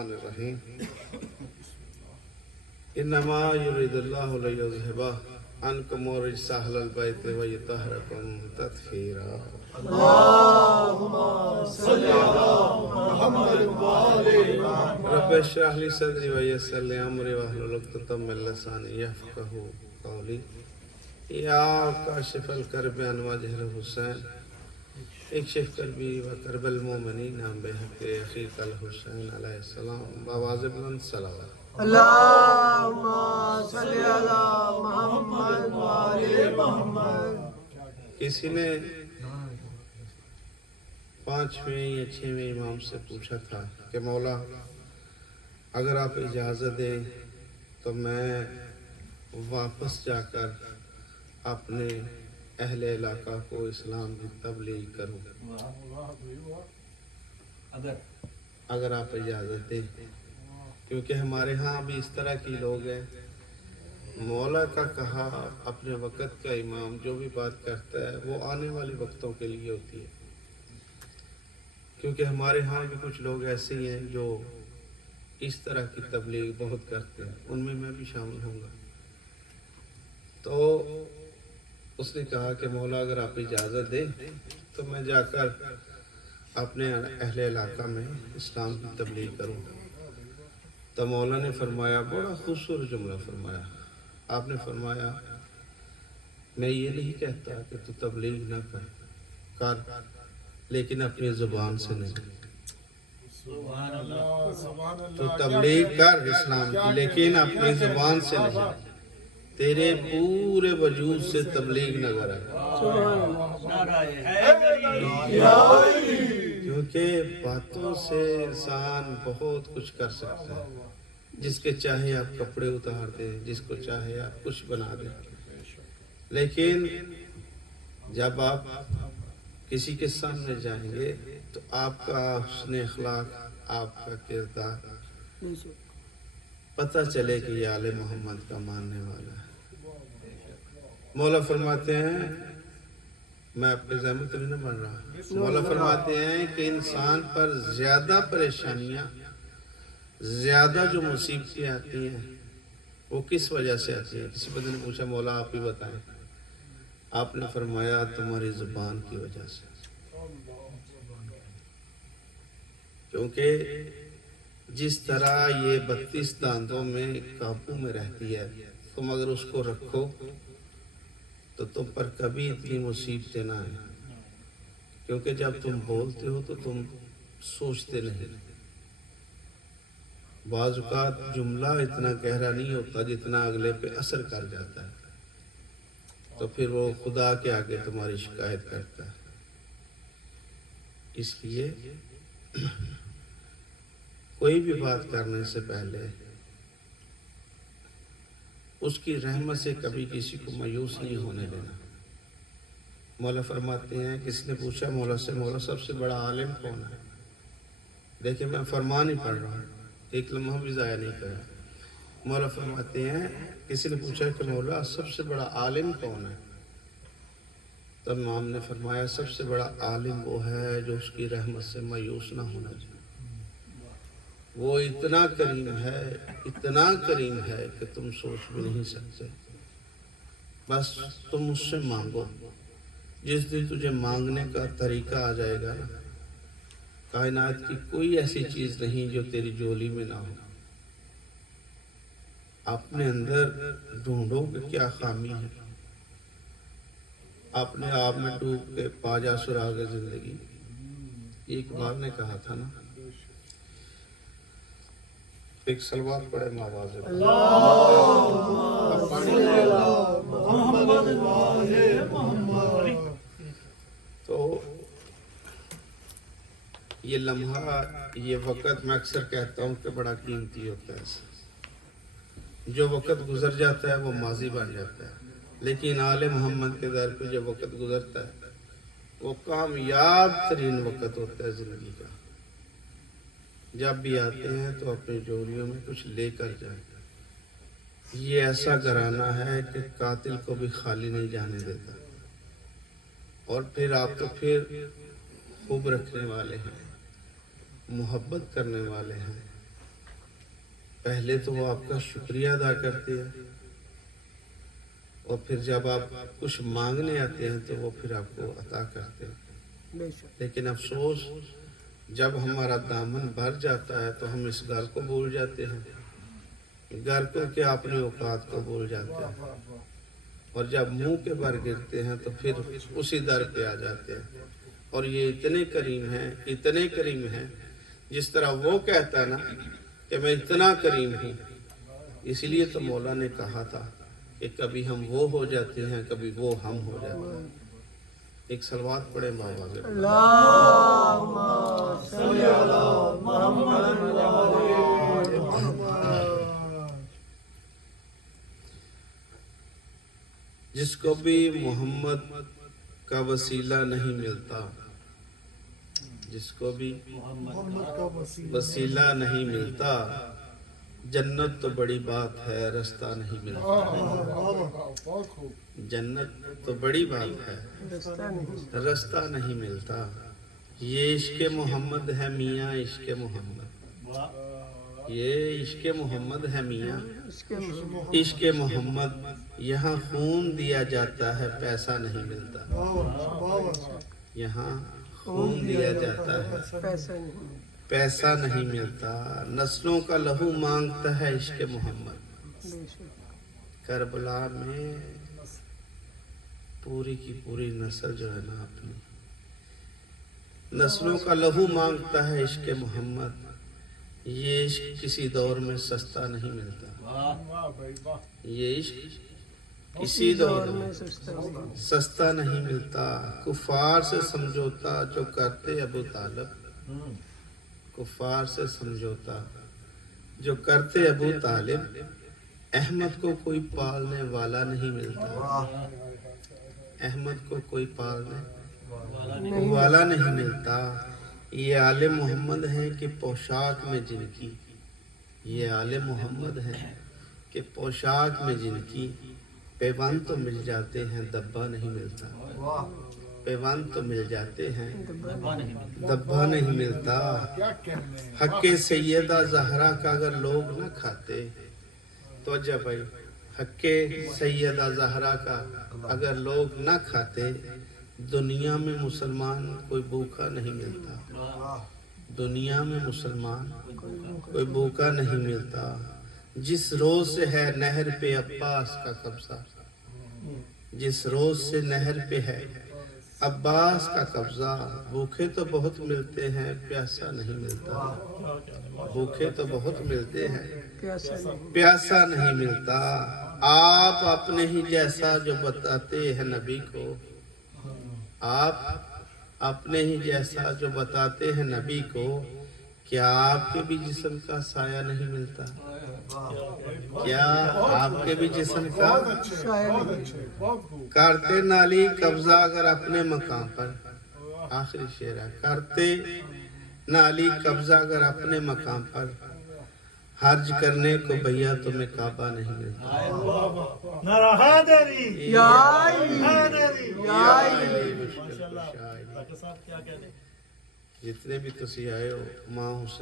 الرحیم انما یرید اللہ لیذھب عنکم الرجس اہل البیت ویطہرکم تطہیرا اللہم صلی علی محمد وآل محمد رب اشرح لی صدری ویسر لی امری واحلل عقدۃ من لسانی یفقہوا قولی یا کاشف الکرب عن وجہ الحسین اکشف کربی و کرب المومنین بحق اخیک الحسین علیہ السلام بآواز بلند صلوات اللہم صلی علی محمد وآل محمد۔ کسی نے 5ویں یا 6ویں امام سے پوچھا تھا کہ مولا اگر آپ اجازت دیں تو میں واپس جا کر اپنے اہل علاقہ کو اسلام کی تبلیغ کروں اگر آپ اجازت دیں، کیونکہ ہمارے ہاں بھی اس طرح کی لوگ ہیں مولا کا کہا اپنے وقت کا امام جو بھی بات کرتا ہے وہ آنے والے وقتوں کے لیے ہوتی ہے، کیونکہ ہمارے ہاں بھی کچھ لوگ ایسے ہی ہیں جو اس طرح کی تبلیغ بہت کرتے ہیں، ان میں بھی شامل ہوں گا۔ تو اس نے کہا کہ مولا اگر آپ اجازت دیں تو میں جا کر اپنے اہل علاقہ میں اسلام کی تبلیغ کروں۔ تو مولا نے فرمایا، بڑا خوبصورت جملہ فرمایا، آپ نے فرمایا میں یہ نہیں کہتا کہ تو تبلیغ نہ کر لیکن اپنی زبان سے نہیں، تو تبلیغ کر اسلام کی لیکن اپنی زبان سے نہیں، تیرے پورے وجود سے تبلیغ نظر آئے، کیونکہ باتوں سے انسان بہت کچھ کر سکتا ہے، جس کے چاہے آپ کپڑے اتار دیں، جس کو چاہے آپ کچھ بنا دیں، لیکن جب آپ کسی کے سامنے جائیں گے تو آپ کا حسن اخلاق، آپ کا کردار پتہ چلے کہ یہ آل محمد کا ماننے والا ہے۔ مولا فرماتے ہیں، میں اپنے زحمت نہیں بن رہا، مولا فرماتے ہیں کہ انسان پر زیادہ پریشانیاں، زیادہ جو مصیبتیں آتی ہیں وہ کس وجہ سے آتی ہیں؟ کسی بندے نے پوچھا مولا آپ ہی بتائیں، آپ نے فرمایا تمہاری زبان کی وجہ سے، کیونکہ جس طرح یہ 32 داندوں میں قابو میں رہتی ہے، تم اگر اس کو رکھو تو تم پر کبھی اتنی مصیبتیں نہ آئیں، کیونکہ جب تم بولتے ہو تو تم سوچتے نہیں، بعض اوقات جملہ اتنا گہرا نہیں ہوتا جتنا اگلے پہ اثر کر جاتا ہے، تو پھر وہ خدا کے آگے تمہاری شکایت کرتا ہے۔ اس لیے کوئی بھی بات کرنے سے پہلے اس کی رحمت سے کبھی کسی کو مایوس نہیں ہونے دینا۔ مولا فرماتے ہیں، کسی نے پوچھا مولا سے، مولا سب سے بڑا عالم کون ہے؟ دیکھیں میں فرمان ہی پڑھ رہا ہوں، ایک لمحہ بھی ضائع نہیں کرا۔ مولا فرماتے ہیں، کسی نے پوچھا کہ مولا سب سے بڑا عالم کون ہے؟ تب امام نے فرمایا سب سے بڑا عالم وہ ہے جو اس کی رحمت سے مایوس نہ ہونا چاہیے، وہ اتنا کریم ہے کہ تم سوچ بھی نہیں سکتے، بس تم اس سے مانگو، جس دن تجھے مانگنے کا طریقہ آ جائے گا نا، کائنات کی کوئی ایسی چیز نہیں جو تیری جولی میں نہ ہو، اپنے اندر ڈھونڈو کہ کیا خامی ہے، اپنے آپ میں ڈوب کے پا جا سراغ زندگی، یہ اقبال نے کہا تھا نا۔ ایک سلوات پڑھے ماواز اللہم صلی علی محمد وآل محمد۔ تو یہ لمحہ، یہ وقت میں اکثر کہتا ہوں کہ بڑا قیمتی ہوتا ہے، جو وقت گزر جاتا ہے وہ ماضی بن جاتا ہے، لیکن آل محمد کے در پہ جو وقت گزرتا ہے وہ کامیاب ترین وقت ہوتا ہے زندگی کا۔ جب بھی آتے ہیں تو اپنی جولیوں میں کچھ لے کر جائیں، یہ ایسا گھرانہ ہے کہ قاتل کو بھی خالی نہیں جانے دیتا، اور پھر آپ تو پھر خوب رکھنے والے ہیں، محبت کرنے والے ہیں، پہلے تو وہ آپ کا شکریہ ادا کرتے ہیں، اور پھر جب آپ کچھ مانگنے آتے ہیں تو وہ پھر آپ کو عطا کرتے ہیں۔ بے شک لیکن افسوس جب ہمارا دامن بھر جاتا ہے تو ہم اس گھر کو بھول جاتے ہیں، گھر کو کیا اپنی اوقات کو بھول جاتے ہیں، اور جب منہ کے بھر گرتے ہیں تو پھر اسی در پہ آ جاتے ہیں۔ اور یہ اتنے کریم ہیں جس طرح وہ کہتا ہے نا کہ میں اتنا کریم ہوں، اسی لیے تو مولا نے کہا تھا کہ کبھی ہم وہ ہو جاتے ہیں، کبھی وہ ہم ہو جاتے ہیں۔ ایک صلوات پڑھیں بابا کے۔ اللہم صلی علی محمد وآل محمد۔ جس کو بھی محمد کا وسیلہ نہیں ملتا، جس کو بھی وسیلہ نہیں ملتا، جنت تو بڑی بات ہے، رستہ نہیں ملتا۔ جنت تو بڑی بات ہے، رستہ نہیں ملتا۔ یہ عشق محمد ہے میاں، عشق محمد، یہ عشق محمد ہے میاں، عشق محمد۔ یہاں خون دیا جاتا ہے، پیسہ نہیں ملتا، یہاں خون دیا جاتا ہے، پیسہ نہیں ملتا۔ نسلوں کا لہو مانگتا ہے عشق محمد۔ کربلا میں پوری کی پوری نسل جو ہے نا، اپنی نسلوں کا لہو مانگتا ہے عشق محمد۔ یہ عشق کسی دور میں سستا نہیں ملتا، یہ عشق کسی دور میں سستا نہیں ملتا۔ کفار سے سمجھوتا جو کرتے ابو طالب، کفار سے سمجھوتا جو کرتے ابو طالب، احمد کو کوئی پالنے والا نہیں ملتا، احمد کو کوئی پالنے والا نہیں ملتا۔ یہ آل محمد ہیں کہ پوشاک میں جن کی، یہ آل محمد ہیں کہ پوشاک میں جن کی، پیوند تو مل جاتے ہیں دبا نہیں ملتا، پیوند تو مل جاتے ہیں دبا نہیں ملتا۔ حق سیدہ زہرا کا اگر لوگ نہ کھاتے تو جب بھائی حق سیدہ زہرا کا اگر لوگ نہ کھاتے، دنیا میں مسلمان کوئی بھوکا نہیں ملتا، دنیا میں مسلمان کوئی بھوکا نہیں ملتا۔ جس روز سے ہے نہر پہ عباس کا قبضہ، جس روز سے نہر پہ ہے عباس کا قبضہ، بھوکے تو بہت ملتے ہیں پیاسا نہیں ملتا، بھوکے تو بہت ملتے ہیں پیاسا نہیں ملتا۔ آپ اپنے ہی جیسا جو بتاتے ہیں نبی کو، آپ اپنے ہی جیسا جو بتاتے ہیں نبی کو، کیا آپ کے بھی جسم کا سایہ نہیں ملتا، کیا آپ کے بھی جسم کا کرتے نالی قبضہ اگر اپنے مقام پر، آخری شعر ہے، کرتے نالی قبضہ اگر اپنے مقام پر، حج کرنے کو بھیا تمہیں کعبہ نہیں ملتا۔ نعرہ حیدری، یا علی، یا علی۔ جتنے بھی تسی آئے ہو، ماں حسین